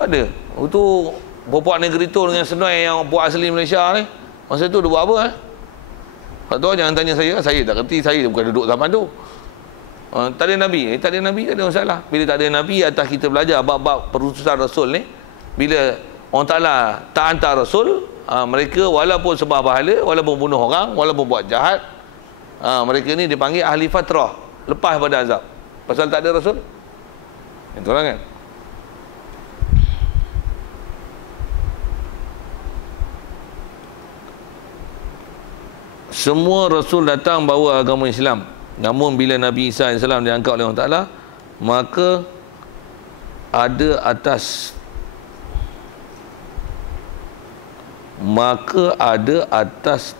Ada. Itu Bapak negeri tu dengan Senoi yang buat asli Malaysia ni, masa tu dia buat apa? Tak tahu, jangan tanya saya tak kerti, saya bukan duduk zaman tu. Tak ada Nabi, tak ada Nabi, tak ada masalah. Bila tak ada Nabi, atas kita belajar bab-bab perutusan Rasul ni, bila orang Ta'ala tak hantar Rasul, mereka walaupun sembah berhala, walaupun bunuh orang, walaupun buat jahat, mereka ni dipanggil ahli fatrah, lepas pada azab. Pasal tak ada Rasul. Itulah kan. Semua Rasul datang bawa agama Islam. Namun bila Nabi Isa AS diangkat oleh Allah Ta'ala, maka ada atas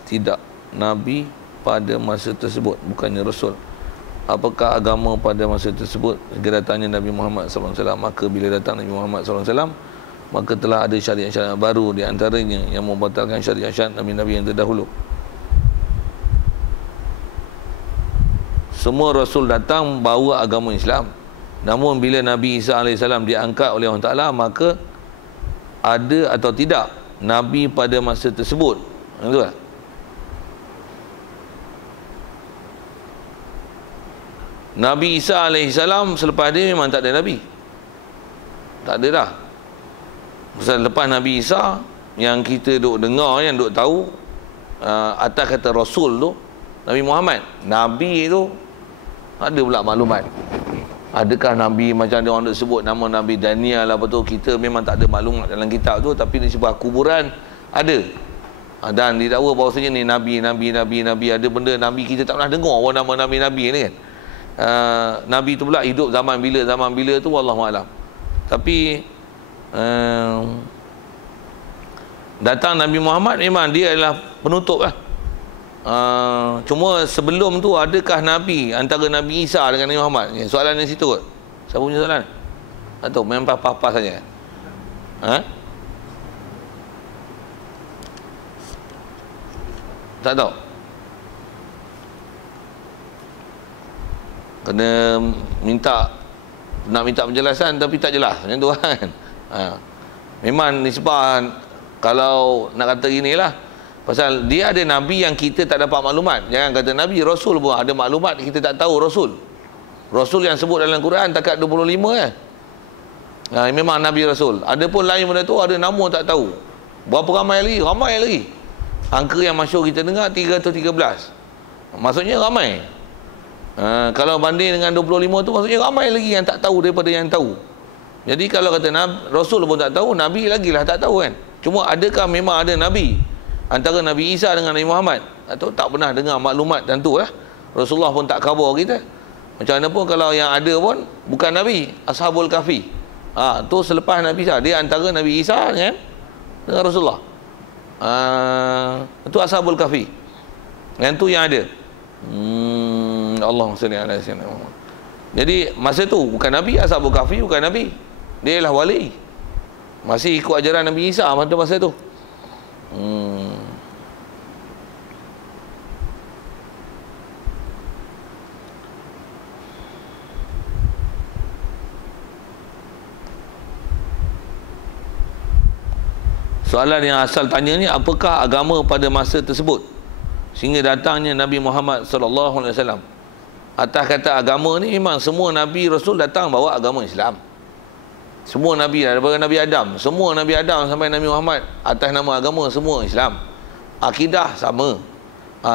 tidak Nabi pada masa tersebut, bukannya Rasul. Apakah agama pada masa tersebut? Segera datangnya Nabi Muhammad SAW. Maka bila datang Nabi Muhammad SAW, maka telah ada syariat-syariat baru, di antaranya yang membatalkan syariat-syariat Nabi-Nabi yang terdahulu. Semua Rasul datang bawa agama Islam. Namun bila Nabi Isa AS diangkat oleh Allah Ta'ala, maka ada atau tidak Nabi pada masa tersebut. Itu lah. Nabi Isa AS selepas dia memang tak ada Nabi. Tak ada dah. Pasal lepas Nabi Isa, yang kita duk dengar, yang duk tahu, atas kata Rasul tu Nabi Muhammad. Nabi tu ada pula maklumat. Adakah Nabi macam dia orang duk sebut nama Nabi Daniel apa tu, kita memang tak ada maklumat dalam kitab tu, tapi di sebuah kuburan ada. Dan didakwa bahawasanya ni Nabi, ada benda Nabi kita tak pernah dengar orang nama Nabi ni kan. Nabi tu pula hidup zaman bila tu wallahualam. Tapi datang Nabi Muhammad memang dia adalah penutup lah. Cuma sebelum tu adakah Nabi antara Nabi Isa dengan Nabi Muhammad? Soalan di situ kot. Siapa punya soalan? Tak tahu, memang pas-pas saja. Tak tahu. Kena nak minta penjelasan tapi tak jelas macam tu kan. Memang nisbah, kalau nak kata inilah, pasal dia ada Nabi yang kita tak dapat maklumat. Jangan kata Nabi, Rasul pun ada maklumat kita tak tahu. Rasul yang sebut dalam Quran takat 25 kan. Memang Nabi Rasul. Ada pun lain benda tu, ada nama tak tahu. Berapa ramai lagi? Ramai lagi. Angka yang masyhur kita dengar 313. Maksudnya ramai. Kalau banding dengan 25 tu, maksudnya ramai lagi yang tak tahu daripada yang tahu. Jadi kalau kata Rasul pun tak tahu, Nabi lagi lah tak tahu kan. Cuma adakah memang ada Nabi antara Nabi Isa dengan Nabi Muhammad? Atau tak pernah dengar maklumat tentu lah. Rasulullah pun tak khabar kita. Macam mana pun kalau yang ada pun bukan Nabi, Ashabul Kahfi. Tu selepas Nabi Isa, dia antara Nabi Isa dengan Rasulullah. Itu Ashabul Kahfi. Yang tu yang ada. Allahumma salli ala sayyidina Muhammad. Jadi masa tu bukan Nabi, Ashabul Kahfi bukan Nabi. Dia ialah wali. Masih ikut ajaran Nabi Isa pada masa tu. Soalan yang asal tanya ni, apakah agama pada masa tersebut sehingga datangnya Nabi Muhammad SAW? Atas kata agama ni, memang semua Nabi Rasul datang bawa agama Islam. Semua Nabi, daripada Nabi Adam, semua Nabi Adam sampai Nabi Muhammad, atas nama agama semua Islam. Akidah sama.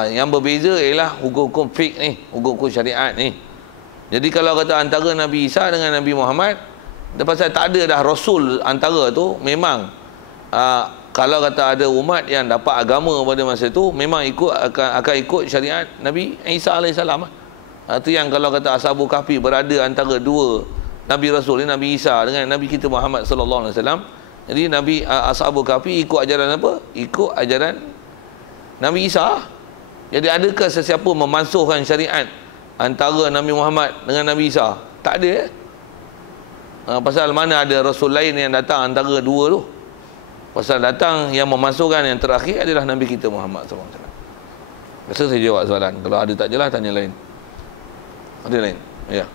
Yang berbeza ialah hukum-hukum fiqh ni, hukum-hukum syariat ni. Jadi kalau kata antara Nabi Isa dengan Nabi Muhammad, pasal tak ada dah Rasul antara tu, memang kalau kata ada umat yang dapat agama pada masa tu, memang akan ikut syariat Nabi Isa AS. Itu yang kalau kata Ashabul Kahfi berada antara dua Nabi Rasul ni, Nabi Isa dengan Nabi kita Muhammad sallallahu alaihi wasallam. Jadi Nabi Ashabul Kahfi ikut ajaran apa? Ikut ajaran Nabi Isa. Jadi adakah sesiapa memansuhkan syariat antara Nabi Muhammad dengan Nabi Isa? Tak ada. Pasal mana ada Rasul lain yang datang antara dua tu? Pasal datang yang memasukkan yang terakhir adalah Nabi kita Muhammad SAW. Rasa saya jawab soalan. Kalau ada tak jelas, tanya lain. Ada lain? Ya.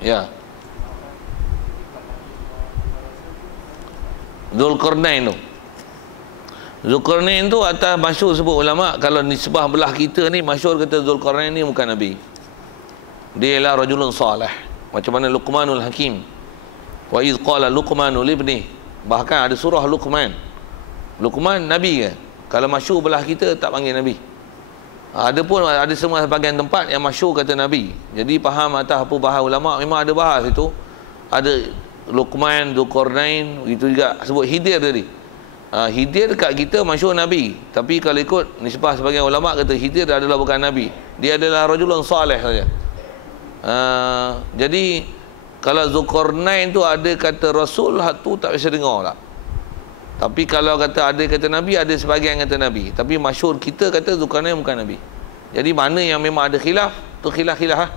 Ya. Zulkarnain tu. Zulkarnain tu atas masyhur sebut ulama, kalau nisbah belah kita ni masyhur kata Zulkarnain ni bukan nabi. Dia ialah rajulun salih. Macam mana Luqmanul Hakim. Wa iz qala Luqmanu libni. Bahkan ada surah Luqman. Luqman nabi ke? Kalau masyhur belah kita tak panggil nabi. Ada pun ada semua bahagian tempat yang masyhur kata nabi. Jadi faham atas apa bahas ulama, memang ada bahas itu. Ada Luqman, Zulkarnain, itu juga sebut Hidir tadi. Hidir dekat kita masyhur nabi, tapi kalau ikut nisbah sebagian ulama kata Hidir adalah bukan nabi. Dia adalah rajulun salih saja. Jadi kalau Zulkarnain tu ada kata rasul, tu tak bisa dengar tak. Tapi kalau kata ada kata nabi, ada sebagian kata nabi. Tapi masyhur kita kata Zulkarnain bukan nabi. Jadi mana yang memang ada khilaf, tu khilaf-khilaf lah.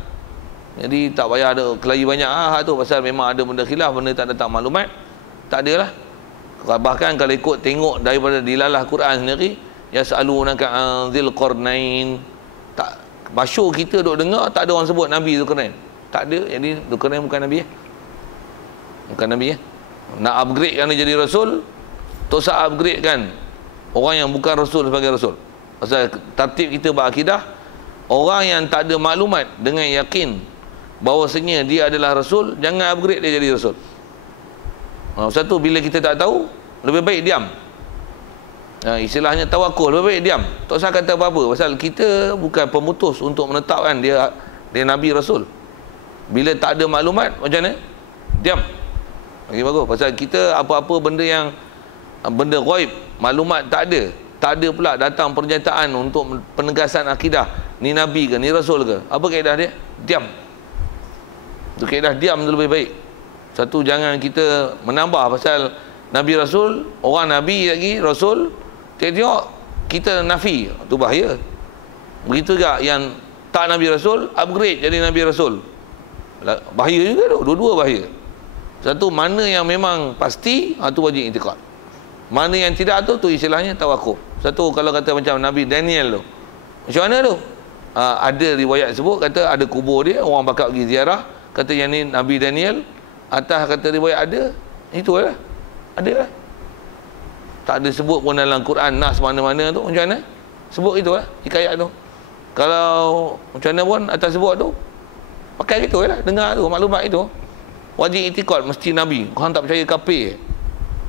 Jadi tak payah ada kelahi banyak tu, pasal memang ada benda khilaf, benda tak datang maklumat, tak ada lah. Bahkan kalau ikut tengok daripada dilalah Quran sendiri, yas'alunaka an dzil qarnain, tak masyhur kita duk dengar, tak ada orang sebut nabi Zulkarnain. Tak ada. Jadi Zulkarnain bukan nabi ya. Bukan nabi ya. Nak upgrade kan dia jadi rasul, tak usah upgrade kan orang yang bukan rasul sebagai rasul. Pasal tertib kita berakidah, orang yang tak ada maklumat dengan yakin bahawasanya dia adalah rasul, jangan upgrade dia jadi rasul. Satu, bila kita tak tahu, lebih baik diam. Istilahnya tawakul, lebih baik diam, tak usah kata apa-apa. Pasal kita bukan pemutus untuk menetapkan dia nabi rasul. Bila tak ada maklumat, macam mana? Diam. Lagi bagus. Pasal kita apa-apa benda yang benda ghaib, maklumat tak ada pula datang pernyataan untuk penegasan akidah, ni nabi ke, ni rasul ke, apa kaedah dia? Diam. Itu kaedah diam tu lebih baik. Satu, jangan kita menambah pasal nabi rasul, orang nabi lagi rasul, tengok kita nafi, tu bahaya. Begitu juga yang tak nabi rasul, upgrade jadi nabi rasul, bahaya juga tu, dua-dua bahaya. Satu, mana yang memang pasti, tu wajib i'tiqad. Mana yang tidak tu istilahnya tawakuf. Satu, kalau kata macam Nabi Daniel tu, macam mana tu? Ada riwayat sebut kata ada kubur dia, orang bakal pergi ziarah, kata yang ni Nabi Daniel. Atas kata riwayat ada, itulah, ada lah. Tak ada sebut pun dalam Quran nas mana-mana tu, macam mana? Sebut itulah, hikayat tu. Kalau macam mana pun atas sebut tu, pakai gitu lah, dengar tu, maklumat itu. Wajib i'tiqad, mesti Nabi. Korang tak percaya kafir,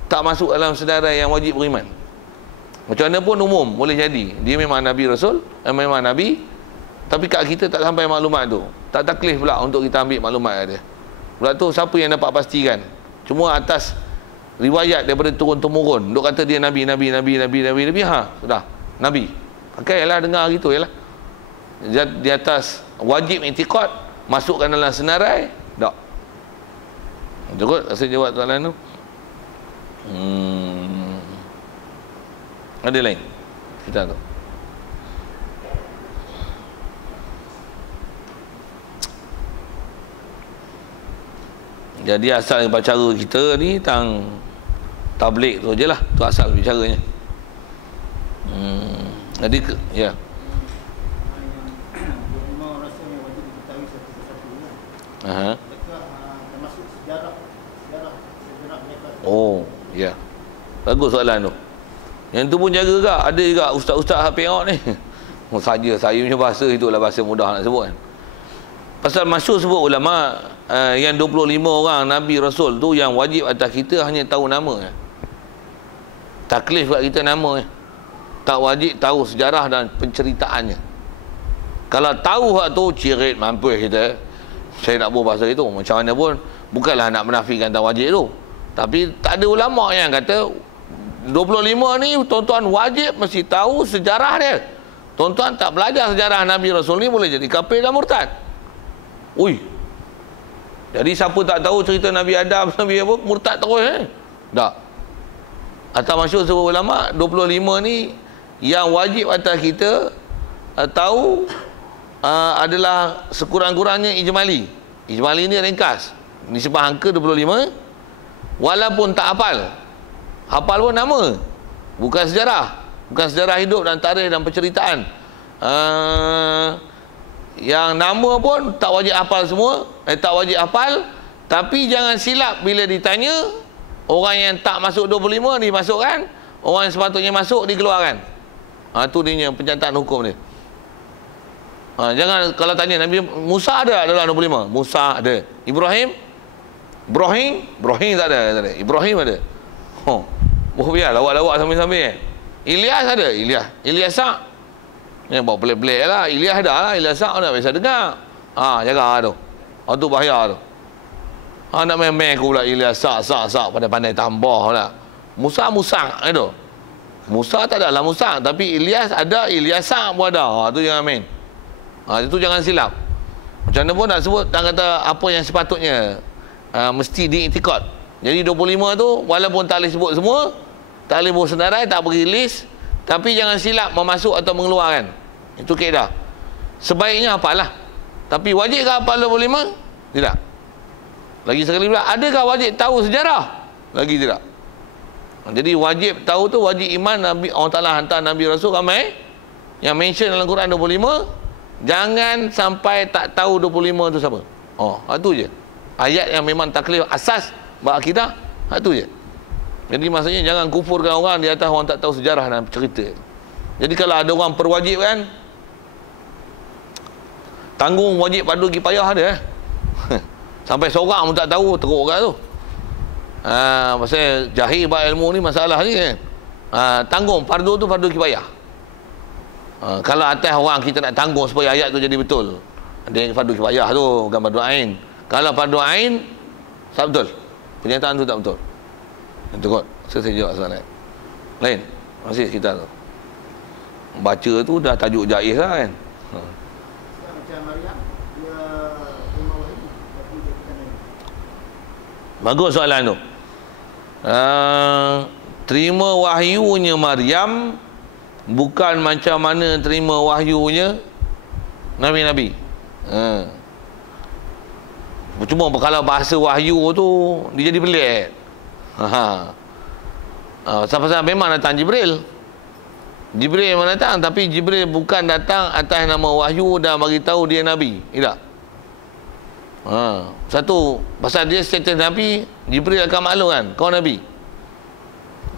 tak masuk dalam senarai yang wajib beriman. Macam mana pun umum, boleh jadi dia memang Nabi Rasul, memang Nabi, tapi kat kita tak sampai maklumat tu. Tak taklif pula untuk kita ambil maklumat dia. Pula tu siapa yang dapat pastikan? Cuma atas riwayat daripada turun-temurun, duk kata dia Nabi, sudah, Nabi. Pakailah dengar gitu je lah. Di atas wajib i'tiqad, masukkan dalam senarai, tak. Cukup, saya jawab soalan tu. Ada lain? Kita tu. Jadi asal cara kita ni tentang tabligh tu je lah. Tu asal bicaranya. Jadi ya. Oh, ya. Bagus soalan tu. Yang tu pun jaga juga. Ada juga ustaz-ustaz peot ni. Saja saya punya bahasa itulah bahasa mudah nak sebut kan. Pasal masyhur sebut ulama yang 25 orang Nabi Rasul tu yang wajib atas kita hanya tahu nama. Taklif kat kita nama. Tak wajib tahu sejarah dan penceritaannya. Kalau tahu hak tu, cirit mampus kita. Saya nak buat bahasa itu. Macam mana pun, bukanlah nak menafikan tak wajib tu. Tapi tak ada ulama yang kata 25 ni tuan-tuan wajib mesti tahu sejarah dia. Tuan-tuan tak belajar sejarah Nabi Rasul ni boleh jadi kafir dan murtad. Ui. Jadi siapa tak tahu cerita Nabi Adam, Nabi apa, murtad terus tak. Atas masyhur sebut ulama, 25 ni yang wajib atas kita tahu adalah sekurang-kurangnya ijmali. Ijmali ni ringkas. Nisbah angka 25. Walaupun tak hafal. Hafal pun nama. Bukan sejarah. Bukan sejarah hidup dan tarikh dan penceritaan. Yang nama pun tak wajib hafal semua, tak wajib hafal. Tapi jangan silap bila ditanya, orang yang tak masuk 25 dimasukkan, orang yang sepatutnya masuk dikeluarkan. Itu dia pencatat hukum dia. Jangan kalau tanya Nabi Musa ada dalam 25. Musa ada. Ibrahim tak ada. Ibrahim ada. Biar lawak-lawak sambil-sambil. Ilyas ada. Ilyas tak. Bawa pelik-pelik lah. Ilyas ada lah. Ilyas tak nak biasa dengar. Jaga tu. Tu bahaya tu. Nak main-main aku pula Ilyas sak. Pandai-pandai tambah lah. Musa itu. Musa tak ada lah Musa. Tapi Ilyas ada. Ilyas sak pun ada. Tu jangan main. Itu jangan silap. Macam mana pun nak sebut, tak kata apa yang sepatutnya mesti diiktikad. Jadi 25 tu walaupun tak boleh sebut semua, tak boleh bersenarai, tak beri list, tapi jangan silap memasuk atau mengeluarkan. Itu kaedah. Sebaiknya hafalah. Tapi wajib ke hafal 25? Tidak. Lagi sekali pula, adakah wajib tahu sejarah? Lagi tidak. Jadi wajib tahu tu wajib iman. Nabi Allah Ta'ala hantar Nabi Rasul ramai yang mention dalam Quran 25. Jangan sampai tak tahu 25 tu siapa. Itu je. Ayat yang memang taklif asas berakidah, itu je. Jadi maksudnya jangan kufurkan orang di atas orang tak tahu sejarah dan cerita. Jadi kalau ada orang perwajibkan, tanggung wajib padu kifayah ada. Sampai seorang pun tak tahu, teruk kat tu. Pasal jahil bab ilmu ni masalah ni kan. Tanggung fardu tu fardu kifayah. Kalau atas orang kita nak tanggung supaya ayat tu jadi betul, ada fardu kifayah tu, bukan fardu ain. Kalau fardu ain, tak betul. Pernyataan tu tak betul. Itu kot. Saya jawab soalan lain. Masih kita tu. Baca tu dah tajuk jaiz lah kan. Macam Maryam, dia terima wahyu, tapi dia bukan Nabi. Bagus soalan tu. Terima wahyunya Maryam bukan macam mana terima wahyunya Nabi-Nabi. Cuma kalau bahasa wahyu tu dia jadi pelik. Pasal memang datang Jibril memang datang, tapi Jibril bukan datang atas nama wahyu dan bagi tahu dia Nabi. Tidak. Satu, pasal dia status Nabi, Jibril akan maklum kan kau Nabi.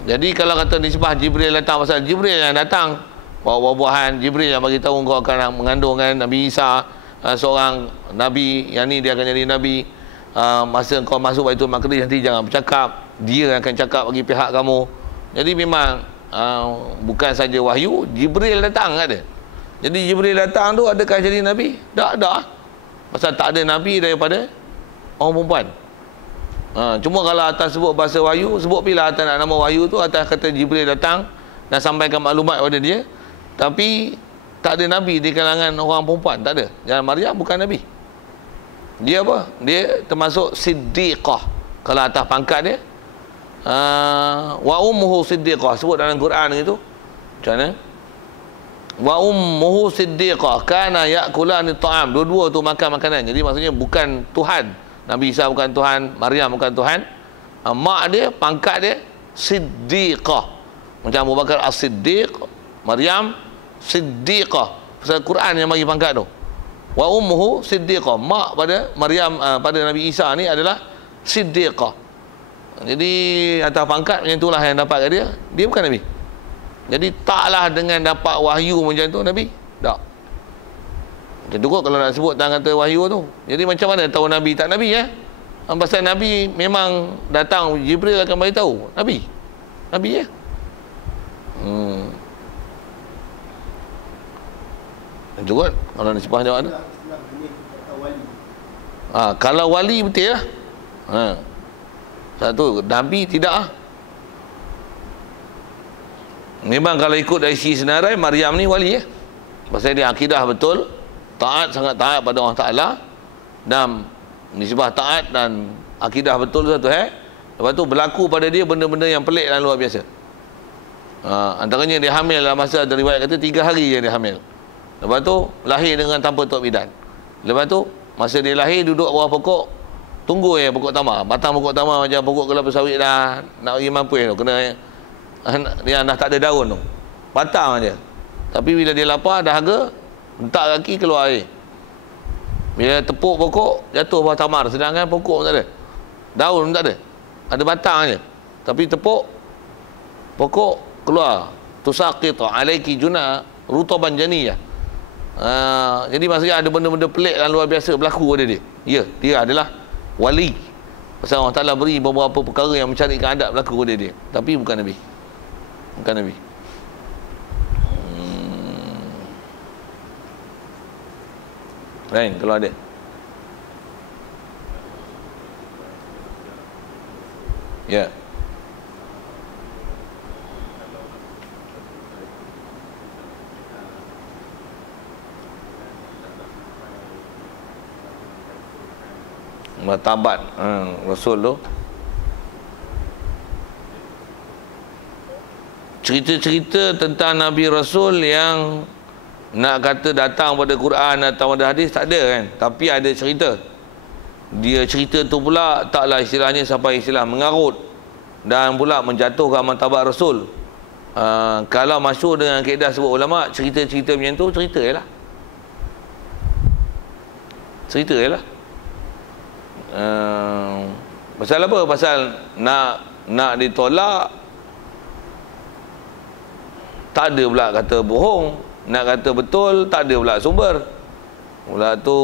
Jadi kalau kata nisbah Jibril datang, pasal Jibril yang datang bawa buah-buahan, Jibril yang bagi tahu kau akan mengandungkan Nabi Isa, seorang Nabi, yang ni dia akan jadi Nabi. Masa kau masuk Baitul Maqdis nanti jangan bercakap, dia akan cakap bagi pihak kamu. Jadi memang bukan saja wahyu, Jibril datang ada. Jadi Jibril datang tu adakah jadi Nabi? Tak ada. Pasal tak ada Nabi daripada orang perempuan. Cuma kalau atas sebut bahasa wahyu, sebut bila atas nama wahyu tu, atas kata Jibril datang dan sampaikan maklumat kepada dia. Tapi tak ada Nabi di kalangan orang perempuan, tak ada. Jangan Maryam bukan Nabi. Dia apa? Dia termasuk siddiqah. Kalau atas pangkat dia, wa ummuhu siddiqah, sebut dalam Quran gitu. Macam mana? Wa ummuhu siddiqah kana ya'kulani ta'am. Dua-dua tu makan makanan. Jadi maksudnya bukan Tuhan. Nabi Isa bukan Tuhan, Maryam bukan Tuhan. Mak dia, pangkat dia siddiqah. Macam Abu Bakar as-Siddiq, Maryam siddiqah. Pasal Quran yang bagi pangkat tu. Wa ummuhu siddiqah. Mak pada Maryam, pada Nabi Isa ni adalah siddiqah. Jadi atas pangkat macam itulah yang dapat kat dia. Dia bukan Nabi. Jadi taklah dengan dapat wahyu macam tu Nabi. Tak. Macam tu kot kalau nak sebut tangan kata wahyu tu. Jadi macam mana tahu Nabi tak Nabi ya? Pasal Nabi memang datang, Jibril akan beritahu Nabi. Nabi ya. Macam tu kot kalau nak sebut jawab tu. Kalau wali betul lah. Satu, Nabi tidak lah. Memang kalau ikut dari sisi senarai, Maryam ni wali ya. Pasal dia akidah betul, taat, sangat taat pada Allah Ta'ala, dan nisbah taat dan akidah betul satu lepas tu berlaku pada dia benda-benda yang pelik dan luar biasa. Antaranya dia hamil dalam masa, ada riwayat kata 3 hari je dia hamil. Lepas tu lahir dengan tanpa tok bidan. Lepas tu masa dia lahir duduk bawah pokok, tunggu pokok tamar, batang pokok tamar macam pokok kelapa sawit dah nak pergi mampus tu, kena dia dah tak ada daun tu, batang aja. Tapi bila dia lapar dahaga, hentak kaki keluar air. Bila tepuk pokok, jatuh buah tamar. Sedangkan pokok pun tak ada. Daun pun tak ada. Ada batang je. Tapi tepuk, pokok keluar. Tusaqit alaiki juna rutaban janiyah. Jadi maksudnya ada benda-benda pelik dan luar biasa berlaku pada dia. Ya, dia adalah wali. Pasal Allah Ta'ala beri beberapa perkara yang mencarikan adab berlaku pada dia. Tapi bukan Nabi. Bukan Nabi. Lain kalau ada. Ya. Martabat Rasul tu. Cerita-cerita tentang Nabi Rasul yang nak kata datang pada Quran atau pada hadis tak ada kan. Tapi ada cerita. Dia cerita tu pula taklah istilahnya sampai istilah mengarut dan pula menjatuhkan martabat Rasul. Kalau masyhur dengan kaedah sebut ulama, cerita-cerita macam tu cerita je lah. Cerita je lah. Pasal apa? Pasal nak ditolak, tak ada pula kata bohong. Nak kata betul, tak ada pula sumber. Pula tu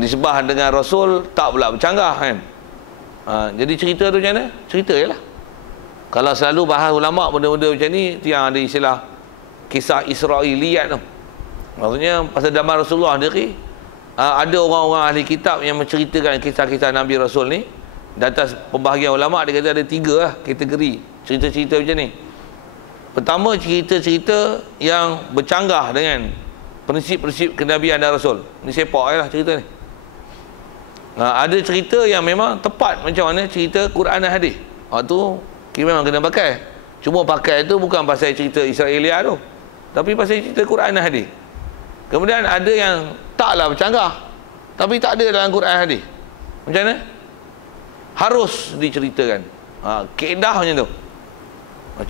disebah dengan Rasul, tak pula bercanggah kan. Jadi cerita tu macam mana? Cerita je lah. Kalau selalu bahas ulama' benda-benda macam ni, tu yang ada istilah kisah Israiliyat tu. Maksudnya pasal zaman Rasulullah diri, ada orang-orang ahli kitab yang menceritakan kisah-kisah Nabi Rasul ni. Di atas pembahagian ulama' dia kata ada 3 lah kategori cerita-cerita macam ni. Pertama, cerita-cerita yang bercanggah dengan prinsip-prinsip kenabian dan Rasul. Ni sepak je lah cerita ni. Ada cerita yang memang tepat macam mana cerita Quran dan hadis. Tu kita memang kena pakai. Cuma pakai tu bukan pasal cerita Israiliyat tu, tapi pasal cerita Quran dan hadis. Kemudian ada yang taklah bercanggah, tapi tak ada dalam Quran dan hadis. Macam mana? Harus diceritakan. Kaedah macam tu.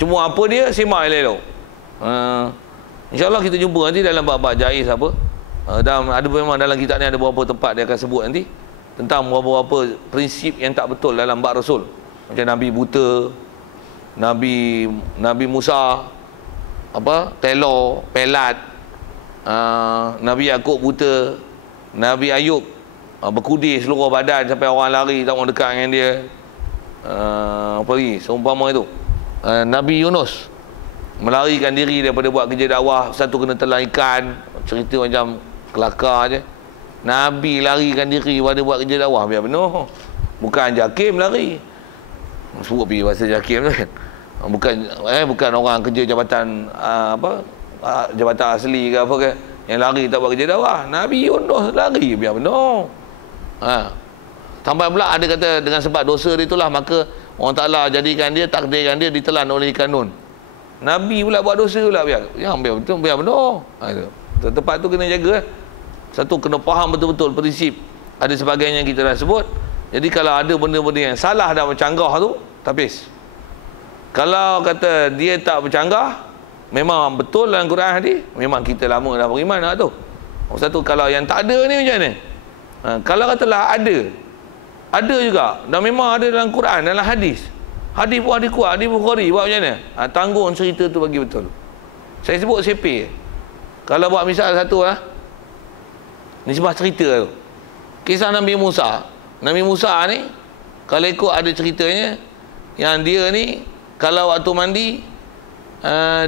Cuma apa dia, simak elok-elok. InsyaAllah kita jumpa nanti dalam bab-bab jaiz apa. Dan ada memang dalam kitab ni ada beberapa tempat dia akan sebut nanti tentang beberapa prinsip yang tak betul dalam bab Rasul. Macam Nabi buta, Nabi Musa telor, pelat, Nabi Yaakob buta, Nabi Ayub berkudis seluruh badan sampai orang lari tak mau dekat dengan dia. Apa lagi seumpama itu. Nabi Yunus melarikan diri daripada buat kerja dakwah, satu kena telan ikan, cerita macam kelakar je. Nabi larikan diri pada buat kerja dakwah, biar benar. Bukan Jakim lari. Sebut pergi bahasa Jakim tu kan. Bukan orang kerja jabatan jabatan asli ke apa ke yang lari tak buat kerja dakwah. Nabi Yunus lari, biar benar. Sampai pula ada kata dengan sebab dosa dia itulah maka Allah Ta'ala jadikan dia, takdirkan dia ditelan oleh ikan Nun. Nabi pula buat dosa pula, biar betul, biar benar. Tempat tu kena jaga. Satu, kena faham betul-betul prinsip. Ada sebagainya yang kita dah sebut. Jadi kalau ada benda-benda yang salah dan bercanggah tu, tapis. Kalau kata dia tak bercanggah, memang betul dalam Quran hadis, memang kita lama dah beriman lah tu. Satu, kalau yang tak ada ni macam mana? Kalau katalah ada juga, dan memang ada dalam Quran, dalam hadis. Hadis pun hadis kuat, hadis Bukhari, buat macam mana? Tanggung cerita tu bagi betul. Saya sebut sepe. Kalau buat misal satu ni sebab cerita tu. Kisah Nabi Musa. Nabi Musa ni, kalau ikut ada ceritanya, yang dia ni, kalau waktu mandi,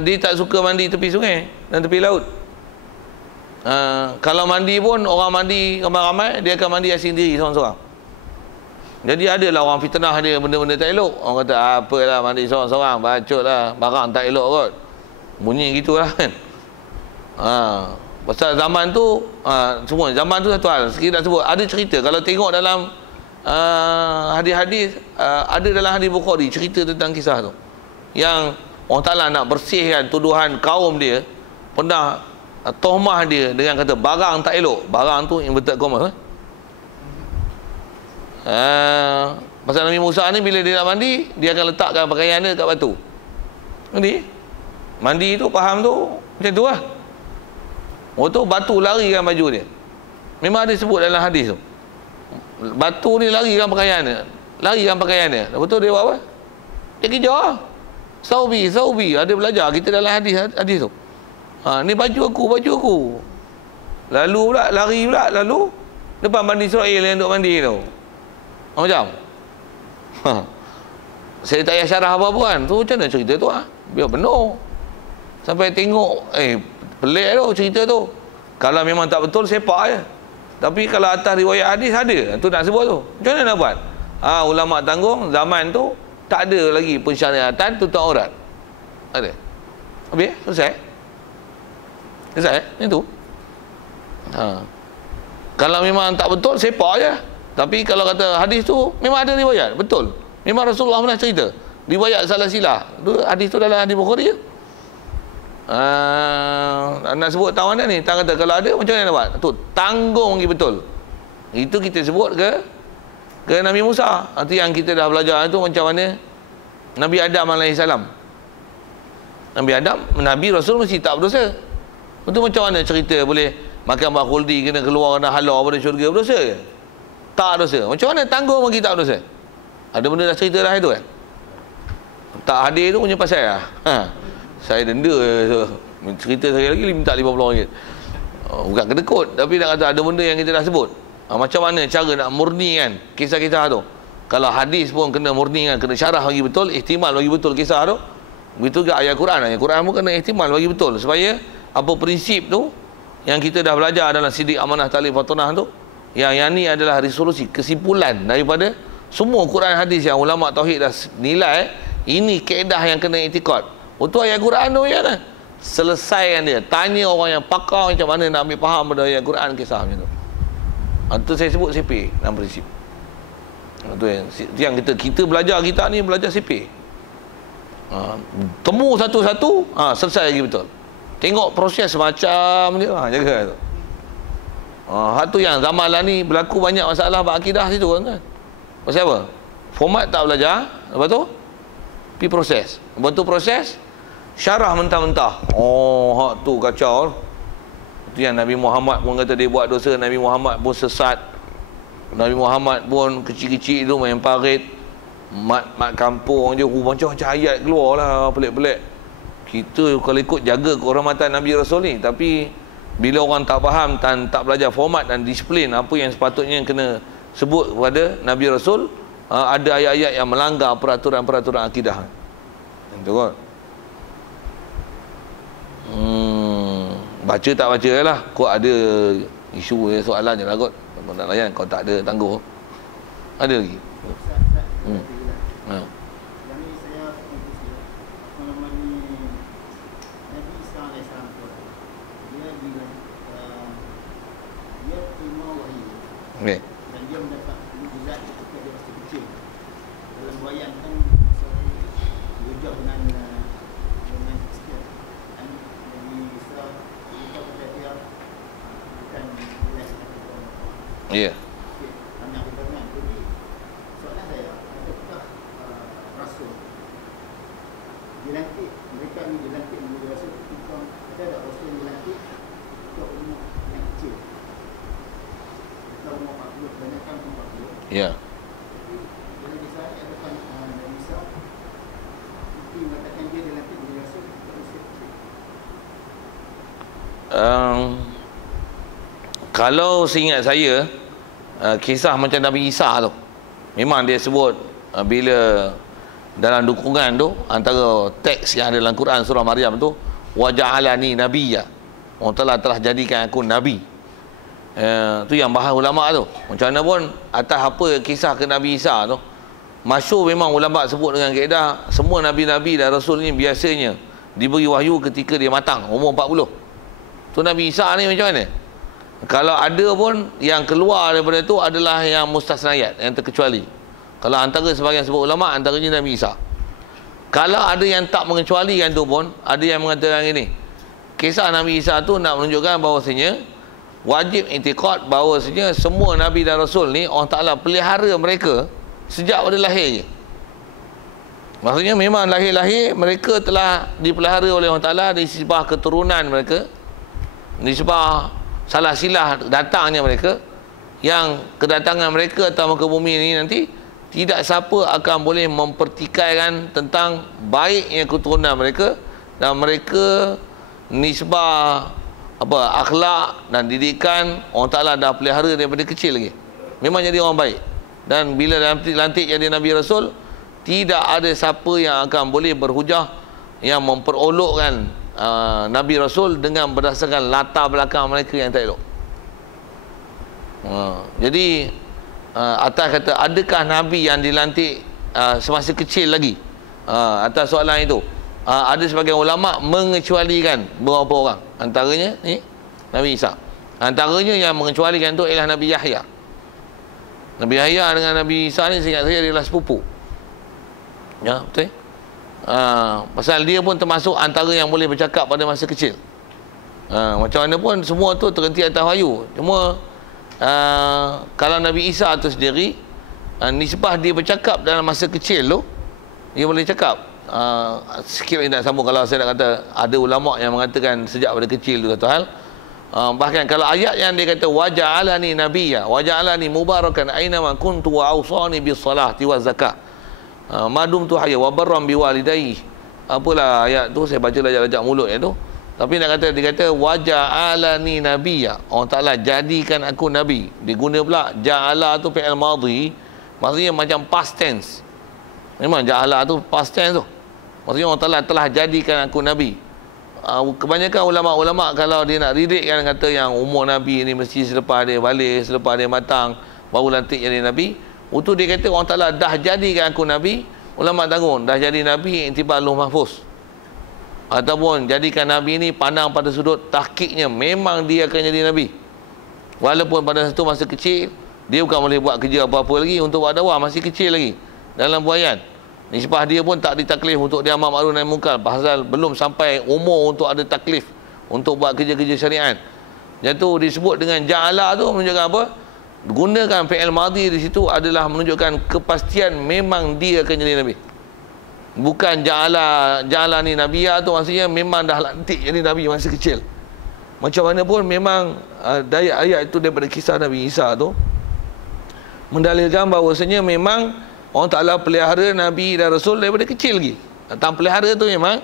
dia tak suka mandi tepi sungai dan tepi laut. Kalau mandi pun, orang mandi ramai-ramai, dia akan mandi asing diri seorang-seorang. Jadi adalah orang fitnah dia benda-benda tak elok. Orang kata apalah mandi seorang-seorang, bacotlah, barang tak elok kot. Bunyi gitulah kan. Pasal zaman tu semua zaman tu satu hal. Sekiranya nak sebut ada cerita kalau tengok dalam hadis-hadis, ada dalam hadis Bukhari cerita tentang kisah tu. Yang Allah Ta'ala nak bersihkan tuduhan kaum dia, pernah tohmah dia dengan kata barang tak elok. Barang tu inverted comma. Pasal Nabi Musa ni bila dia nak mandi, dia akan letakkan pakaian dia kat batu. Jadi mandi tu faham tu macam tu lah. Oh tu batu larikan baju dia. Memang ada sebut dalam hadis tu. Batu ni larikan pakaian dia. Larikan pakaian dia. Betul dia buat apa? Dia kejar. Saubi. Ada belajar kita dalam hadis tu. Ni baju aku. Lalu pula, lari pula. Lalu, depan Bani Israel yang duk mandi tu. Macam? Saya tak payah syarah apa-apa kan. Tu macam mana cerita tu? Biar penuh. Sampai tengok, pelik tu cerita tu. Kalau memang tak betul, sepak je. Tapi kalau atas riwayat hadis ada, tu nak sebut tu. Macam mana nak buat? Ulama tanggung zaman tu tak ada lagi pensyariatan tutup aurat. Ada. Habis? Selesai? Ni tu. Kalau memang tak betul, sepak je. Tapi kalau kata hadis tu memang ada riwayat, betul. Memang Rasulullah pernah cerita. Riwayat salah silah. Tu hadis tu dalam hadis Bukhari je. Nak sebut tahu mana ni? Tak kata kalau ada macam mana nak buat? Tu tanggung lagi betul. Itu kita sebut ke Nabi Musa. Itu yang kita dah belajar tu macam mana Nabi Adam alaihissalam. Nabi Rasul mesti tak berdosa. Itu macam mana cerita boleh makan buah khuldi kena keluar kena halau pada syurga, berdosa ke? Tak dosa. Macam mana tanggung bagi tak berdosa? Ada benda dah cerita dah itu kan? Tak hadir tu punya pasal lah. Saya denda cerita saya lagi minta RM50. Bukan kedekut, tapi nak kata ada benda yang kita dah sebut. Macam mana cara nak murnikan kisah-kisah tu? Kalau hadis pun kena murnikan, kena syarah bagi betul, ihtimal bagi betul kisah tu. Begitu juga ayat Quran. Ayat Quran pun kena ihtimal bagi betul supaya apa prinsip tu yang kita dah belajar dalam sidik amanah talib fatunah tu, yang ni adalah resolusi, kesimpulan daripada semua Quran hadis yang ulama tauhid dah nilai. Ini kaedah yang kena iktikad. Untuk ayat Quran tu ya kan? Selesaikan dia. Tanya orang yang pakar macam mana nak ambil faham pada ayat Quran kisah macam tu. Itu saya sebut CP dalam prinsip. Itu yang kita belajar, kita ni belajar CP. Temu satu-satu, selesai lagi betul. Tengok proses macam dia, jaga tu. Satu yang zaman lah ni berlaku banyak masalah akidah situ kan. Pasal apa? Format tak belajar, lepas tu pergi proses. Lepas tu proses syarah mentah-mentah. Hak tu kacau. Itu yang Nabi Muhammad pun kata dia buat dosa, Nabi Muhammad pun sesat. Nabi Muhammad pun kecil-kecil tu main parit. Mat kampung je macam-macam ayat keluar lah pelik-pelik. Kita kalau ikut jaga kehormatan Nabi Rasul ni, tapi bila orang tak faham dan tak belajar format dan disiplin apa yang sepatutnya kena sebut kepada Nabi Rasul, ada ayat-ayat yang melanggar peraturan-peraturan akidah. Itu kan. Baca tak baca lah. Kau ada isu soalan je lah kot. Kau nak layan, kau tak ada tangguh. Ada lagi. Yang ni saya pengalaman ni Nabi Isa alaihissalam tu, dia bilang dia terima wahyu. Okay. Dan dia mendapat mukjizat ketika dia masih kecil. Dalam wayang kan dia dengan Kristian. Dan Nabi Isa kita kepada dia bukan jelas kata. Ya. Banyak pertanyaan. Jadi soalan saya, adakah Rasul dilantik, mereka ni dilantik menjadi Rasul ketika ada tak Rasul dilantik ketika umur yang kecil, ketika umur 40, kebanyakan umur 40. Ya. Jadi bila disahkan adakah Nabi Isa itu mengatakan dia dilantik menjadi Rasul ketika usia kecil. Kalau seingat saya kisah macam Nabi Isa tu memang dia sebut bila dalam dukungan tu antara teks yang ada dalam Quran surah Maryam tu, waja'alani nabiyya, Allah telah jadikan aku nabi. Tu yang bahas ulama tu. Macam mana pun atas apa kisah ke Nabi Isa tu masyhur, memang ulama sebut dengan kaedah semua nabi-nabi dan rasul ni biasanya diberi wahyu ketika dia matang umur 40. Tu Nabi Isa ni macam mana? Kalau ada pun yang keluar daripada tu adalah yang mustasnayat, yang terkecuali. Kalau antara sebahagian sebut ulama, antaranya Nabi Isa. Kalau ada yang tak mengecualikan tu pun, ada yang mengatakan gini, kisah Nabi Isa tu nak menunjukkan bahawasanya wajib i'tiqad bahawasanya semua Nabi dan Rasul ni Allah Ta'ala pelihara mereka sejak pada lahir je. Maksudnya memang lahir-lahir mereka telah dipelihara oleh Allah Ta'ala, disibah keturunan mereka, disibah salah silah datangnya mereka, yang kedatangan mereka atas muka bumi ini nanti tidak siapa akan boleh mempertikaikan tentang baiknya keturunan mereka, dan mereka nisbah akhlak dan didikan Allah Ta'ala dah pelihara daripada kecil lagi, memang jadi orang baik. Dan bila lantik jadi Nabi Rasul, tidak ada siapa yang akan boleh berhujah yang memperolokkan Nabi Rasul dengan berdasarkan latar belakang mereka yang tak elok. Jadi atas kata adakah Nabi yang dilantik semasa kecil lagi, atas soalan itu ada sebagian ulama mengecualikan beberapa orang, antaranya ni Nabi Isa. Antaranya yang mengecualikan itu ialah Nabi Yahya. Nabi Yahya dengan Nabi Isa ni seingat saya adalah sepupu. Ya, betul. Pasal dia pun termasuk antara yang boleh bercakap pada masa kecil. Macam mana pun semua tu terhenti atas wahyu. Cuma kalau Nabi Isa tu sendiri, nisbah dia bercakap dalam masa kecil tu, dia boleh cakap. Sikit lagi nak sambung. Kalau saya nak kata, ada ulama yang mengatakan sejak pada kecil tu satu hal. Bahkan kalau ayat yang dia kata waja'alani nabiyya waja'alani mubarakan aina ma kuntu wa awsani bis salati waz zakah madum tu hayya wa barram biwalidayhi. Apalah ayat tu, saya baca lajak-lajak mulut tu. Tapi nak kata, dia kata waja'alani nabiyya, Allah Ta'ala jadikan aku nabi. Dia guna pula ja'ala tu fi'il madhi, maksudnya macam past tense. Memang ja'ala tu past tense tu, maksudnya Allah Ta'ala telah jadikan aku nabi. Kebanyakan ulama-ulama kalau dia nak ridikkan, kata yang umur Nabi ni mesti selepas dia balik, selepas dia matang baru lantik jadi Nabi. Itu dia kata Allah Ta'ala dah jadikan aku Nabi. Ulama tanggung dah jadi Nabi intibar Lauh Mahfuz, ataupun jadikan Nabi ni pandang pada sudut tahqiqnya, memang dia akan jadi Nabi. Walaupun pada satu masa kecil dia bukan boleh buat kerja apa-apa lagi untuk buat dakwah, masih kecil lagi dalam buayan. Nisbah dia pun tak ditaklif untuk dia amar ma'ruf nahi munkar, pasal belum sampai umur untuk ada taklif untuk buat kerja-kerja syariat. Yang tu disebut dengan ja'ala tu menunjukkan apa? Gunakan fi'il madhi di situ adalah menunjukkan kepastian memang dia akan jadi Nabi. Bukan ja'ala ni Nabiya tu maksudnya memang dah lantik jadi Nabi masa kecil. Macam mana pun memang ayat itu daripada kisah Nabi Isa tu mendalilkan bahawasanya memang Allah Ta'ala pelihara Nabi dan Rasul daripada kecil lagi. Tentang pelihara tu memang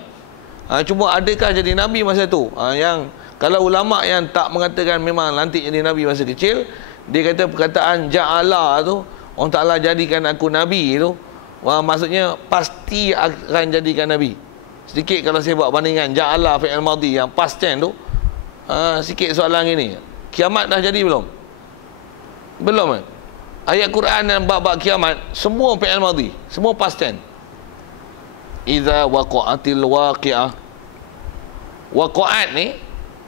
cuma adakah jadi Nabi masa tu, yang kalau ulama yang tak mengatakan memang lantik jadi Nabi masa kecil, dia kata perkataan ja'ala tu, Allah Ta'ala jadikan aku Nabi tu, maksudnya pasti akan jadikan Nabi. Sedikit kalau saya buat bandingan ja'ala fi'il madhi yang past tense tu, sikit soalan gini, kiamat dah jadi belum? Belum kan? Ayat Quran dan bab-bab kiamat semua fi'il madhi, semua past tense. Idza waqa'atil waqi'ah. Waqa'at ni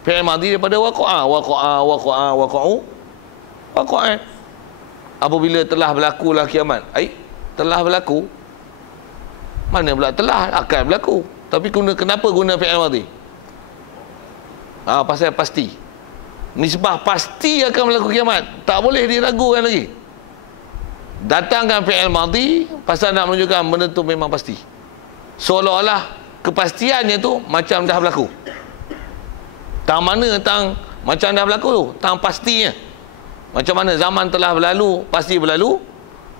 fi'il madhi daripada waqa'a, waqa'u. Waqa'at. Apabila telah berlakulah kiamat. Telah berlaku. Mana pula telah, akan berlaku. Tapi kenapa guna fi'il madhi? Pasal pasti. Nisbah pasti akan berlaku kiamat, tak boleh diragukan lagi. Datangkan fi'il madhi pasal nak menunjukkan benda tu memang pasti, seolah-olah kepastiannya tu macam dah berlaku. Tang mana tang macam dah berlaku tu, tang pastinya. Macam mana zaman telah berlalu, pasti berlalu.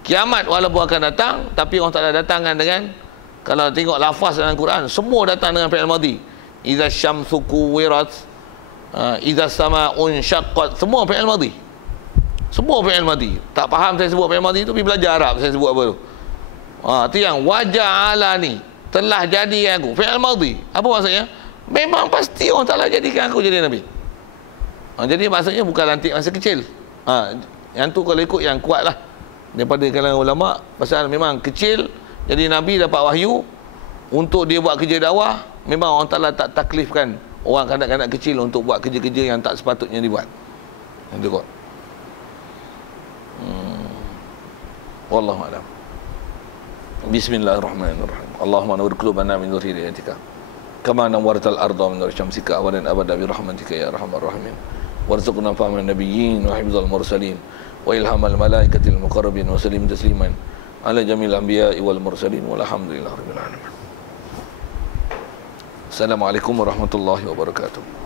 Kiamat walaupun akan datang, tapi orang Ta'ala datangkan dengan, kalau tengok lafaz dalam Quran, semua datang dengan fi'il madhi. Idza syamsu kuwirat, idza sama'un syaqqat, semua fi'il madhi. Semua fi'il madhi. Tak faham saya sebut fi'il madhi tu, pergi belajar Arab saya sebut apa tu. Itu yang waja'alani, telah jadi aku. Fi'il madhi. Apa maksudnya? Memang pasti Allah Ta'ala jadikan aku jadi Nabi. Jadi maksudnya bukan lantik masa kecil. Yang tu kalau ikut yang kuat lah daripada kalangan ulama, pasal memang kecil jadi Nabi, dapat wahyu untuk dia buat kerja dakwah. Memang Allah Ta'ala tak taklifkan orang kanak-kanak kecil untuk buat kerja-kerja yang tak sepatutnya dibuat. Yang tu kot. Wallahu a'lam. Bismillahirrahmanirrahim. Allahumma nawwir qulubana min nuri hidayatika kama nawwartal arda min nuri syamsika awalan abada bi rahmatika ya arhamar rahimin. Warzuqna fahman nabiyyin wa hifdzal mursalin wa ilhamal malaikatil muqarrabin wa sallim tasliman ala jamil anbiya'i wal mursalin walhamdulillahi rabbil alamin. Assalamualaikum warahmatullahi wabarakatuh.